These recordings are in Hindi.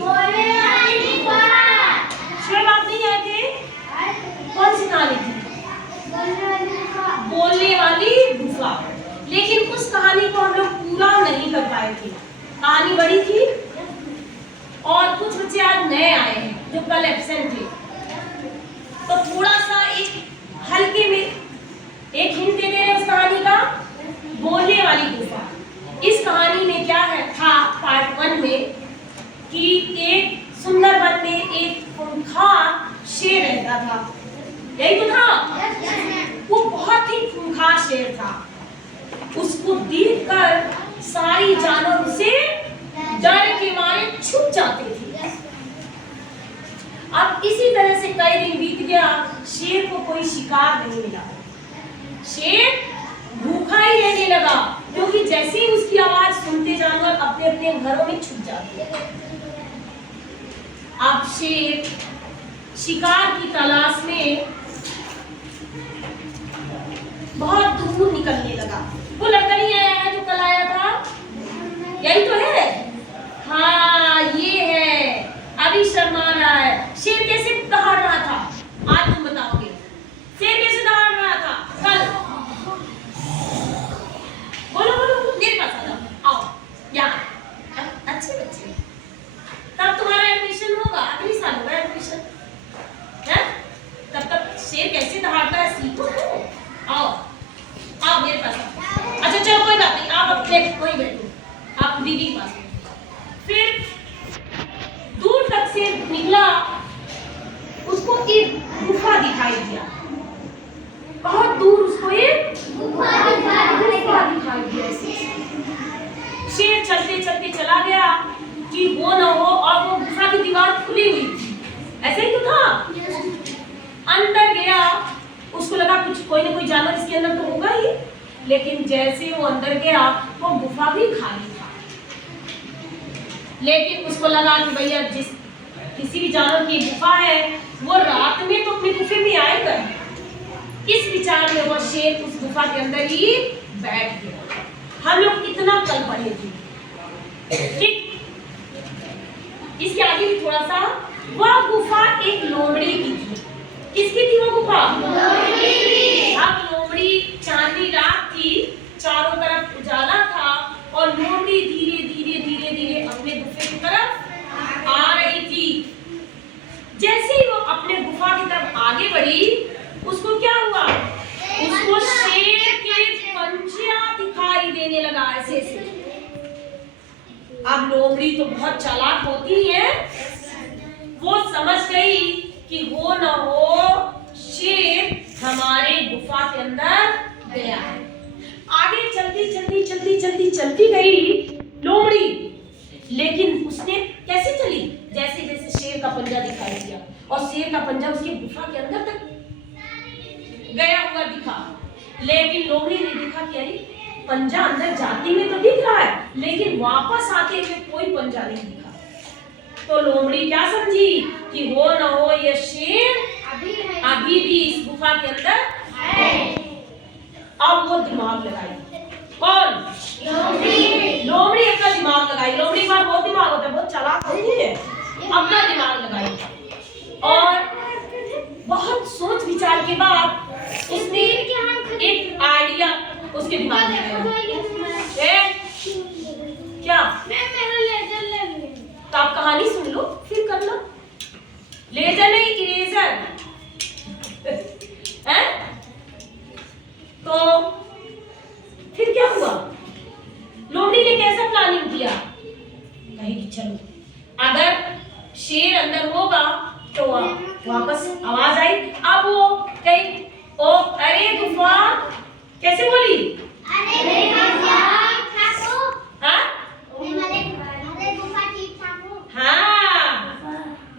बोलने वाली गुफा। शेर आप नहीं आए थे? कौन सी कहानी थी? बोलने वाली गुफा। लेकिन उस कहानी को हम लोग पूरा नहीं कर पाए थे। कहानी बड़ी थी और कुछ बच्चे आज नए आए हैं जो कल एब्सेंट थे, तो थोड़ा सा एक हल्के में एक हिंट दे रहे हैं उस कहानी का। बोलने वाली गुफा। इस कहानी में क्या है था पार्ट 1 में कि एक सुंदर वन में एक खूंखार शेर रहता था। यही तो था। वो बहुत ही खूंखार शेर था। उसको देखकर सारी जानवर उसे डर के मारे छुप जाते थे। अब इसी तरह से कई दिन बीत गया, शेर को कोई शिकार नहीं मिला। शेर भूखा ही रहने लगा, क्योंकि जैसे ही उसकी आवाज सुनते जानवर अपने अपने घरों में छुप जाते। अब शेर शिकार की तलाश में बहुत दूर निकलने लगा। वो लड़का नहीं आया है जो कल आया था? यही तो है। हाँ ये है, अभी शर्मा रहा है। शेर कैसे दहाड़ रहा था आज तुम बताओगे? शेर कैसे दहाड़ रहा था कल? बोलो बोलो, मेरे पास आ जाओ, आओ यहाँ। अच्छे बच्चे, तब तुम्हारा एडमिशन होगा, अगले साल होगा एडमिशन है। तब तक शेर कैसे दहाड़ता है सीखो। आओ आओ मेरे पास। अच्छा चलो कोई बात नहीं, आप अपने वहीं बैठो, आप दीदी के पास। फिर दूर तक से निकला, उसको एक गुफा दिखाई दिया। बहुत दूर उसको एक गुफा दिखाई दिया। शेर चलते चलते चला गया कि वो न हो, और वो गुफा की दीवार खुली हुई थी। ऐसे ही तो था। अंदर गया, उसको लगा कुछ कोई ना कोई जानवर इसके अंदर तो होगा ही। लेकिन जैसे वो अंदर गया, वो गुफा भी खाली था। लेकिन उसको लगा कि भैया किसी भी जानवर की गुफा है, वो रात में तो अपने गुफे में आएगा। इस विचार में वो शेर उस गुफा के अंदर ही बैठ गया। हम लोग इतना कल पढ़े थे, ठीक। इसके आगे भी थोड़ा सा, वह गुफा एक लोमड़ी की थी। किसकी थी वो गुफा? लोमड़ी की। अब लोमड़ी, चांदनी रात थी, चारों तरफ उजाला था, और लोमड़ी धीरे धीरे धीरे धीरे अपने गुफे की तरफ आ रही थी। जैसे ही वो अपने गुफा की तरफ आगे बढ़ी, उसको क्या हुआ? उसको शेर के पंजा दिखाई देने लगा, ऐसे ऐसे। अब लोमड़ी तो बहुत चालाक होती है, वो समझ गई कि हो न हो शेर हमारे गुफा के अंदर गया है। आगे चलती चलती चलती चलती चलती गई लोमड़ी, लेकिन उसने कैसे चली? जैसे जैसे शेर का पंजा दिखाई दिया, और शेर का पंजा उसकी गुफा के अंदर तक गया हुआ दिखा। लेकिन लोमड़ी ने देखा कि अरे पंजा अंदर जाते हुए तो दिख रहा है, लेकिन वापस आते हुए कोई पंजा नहीं दिखा। तो लोमड़ी क्या समझी कि हो न हो ये शेर अभी भी इस गुफा के अंदर है। अब वो दिमाग लगाई। कौन? लोमड़ी अपना दिमाग लगाई। लोमड़ी के पास बहुत दिमाग होता है, बहुत चालाक होती है। अपना दिमाग लगाई, और बहुत सोच विचार के बाद उसने एक आइडिया उसके दिमाग में आया। क्या? तो आप कहानी सुन लो फिर कर लो। लेजर नहीं, इरेजर है। तो फिर क्या हुआ? लोमड़ी ने कैसा प्लानिंग किया? कही चलो अगर शेर अंदर होगा तो वापस आवाज आई। अब वो कही ओ अरे गुफा, कैसे बोली? अरे गुफा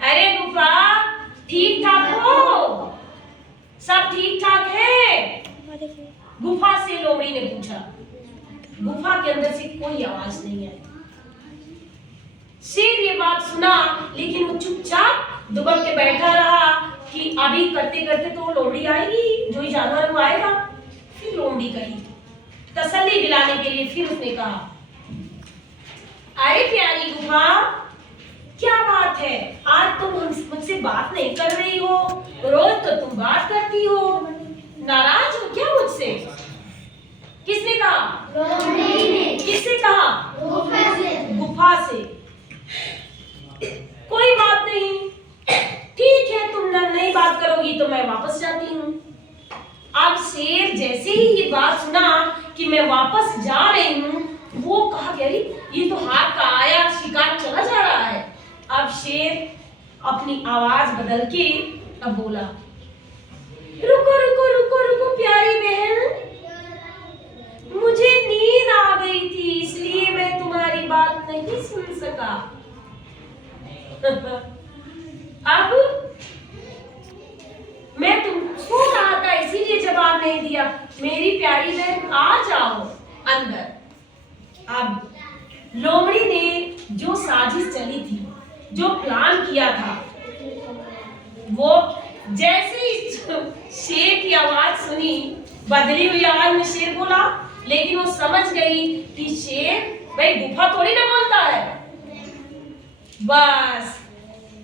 अरे गुफा ठीक ठाक हो? सब ठीक ठाक है? गुफा से लोमड़ी ने पूछा। गुफा के अंदर से कोई आवाज नहीं आई। शेर ये बात सुना, लेकिन वो चुपचाप दुबक के बैठा रहा कि अभी करते करते तो लोमड़ी आएगी, जो ही जानवर वो आएगा। फिर लोमड़ी कही तसल्ली दिलाने के लिए, फिर उसने कहा अरे प्यारी गुफा, क्या बात है, आज तुम मुझसे बात नहीं कर रही हो? रोज तो तुम बात करती हो। नाराज हो क्या मुझसे? किसने कहा? किसने कहा? गुफा से। कोई बात नहीं, ठीक है, तुम नहीं बात करोगी तो मैं वापस जाती हूँ। अब शेर जैसे ही ये बात सुना कि मैं वापस जा रही हूँ, वो कहा कि अरे ये तो हाथ का आया शिकार चला जा रहा है। अब शेर अपनी आवाज बदल के अब बोला, रुको रुको रुको रुको प्यारी बहन, मुझे नींद आ गई थी इसलिए मैं तुम्हारी बात नहीं सुन सका। अब मैं तुम सो रहा था इसीलिए जवाब नहीं दिया। मेरी प्यारी बहन आ जाओ अंदर। अब लोमड़ी ने जो साजिश चली थी, जो प्लान किया था, वो जैसे ही शेर की आवाज सुनी, बदली हुई आवाज में शेर बोला, लेकिन वो समझ गई कि शेर भाई गुफा थोड़ी ना बोलता है। बस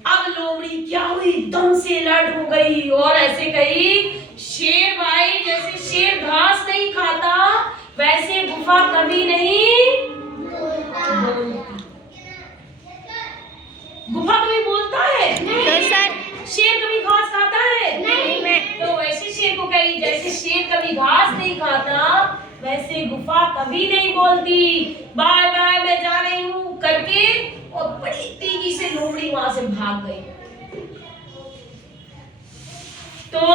अब लोमड़ी क्या हुई, एकदम से अलर्ट हो गई और ऐसे कही, शेर भाई जैसे शेर घास नहीं खाता वैसे गुफा कभी नहीं बोलती। गुफा कभी बोलता है? नहीं सर। शेर कभी घास खाता है? नहीं। तो वैसे शेर को कही, जैसे शेर कभी घास नहीं खाता वैसे गुफा कभी नहीं बोलती। बाय बाय मैं जा रही हूँ करके और बड़ी तेजी से लोमड़ी वहां से भाग गई।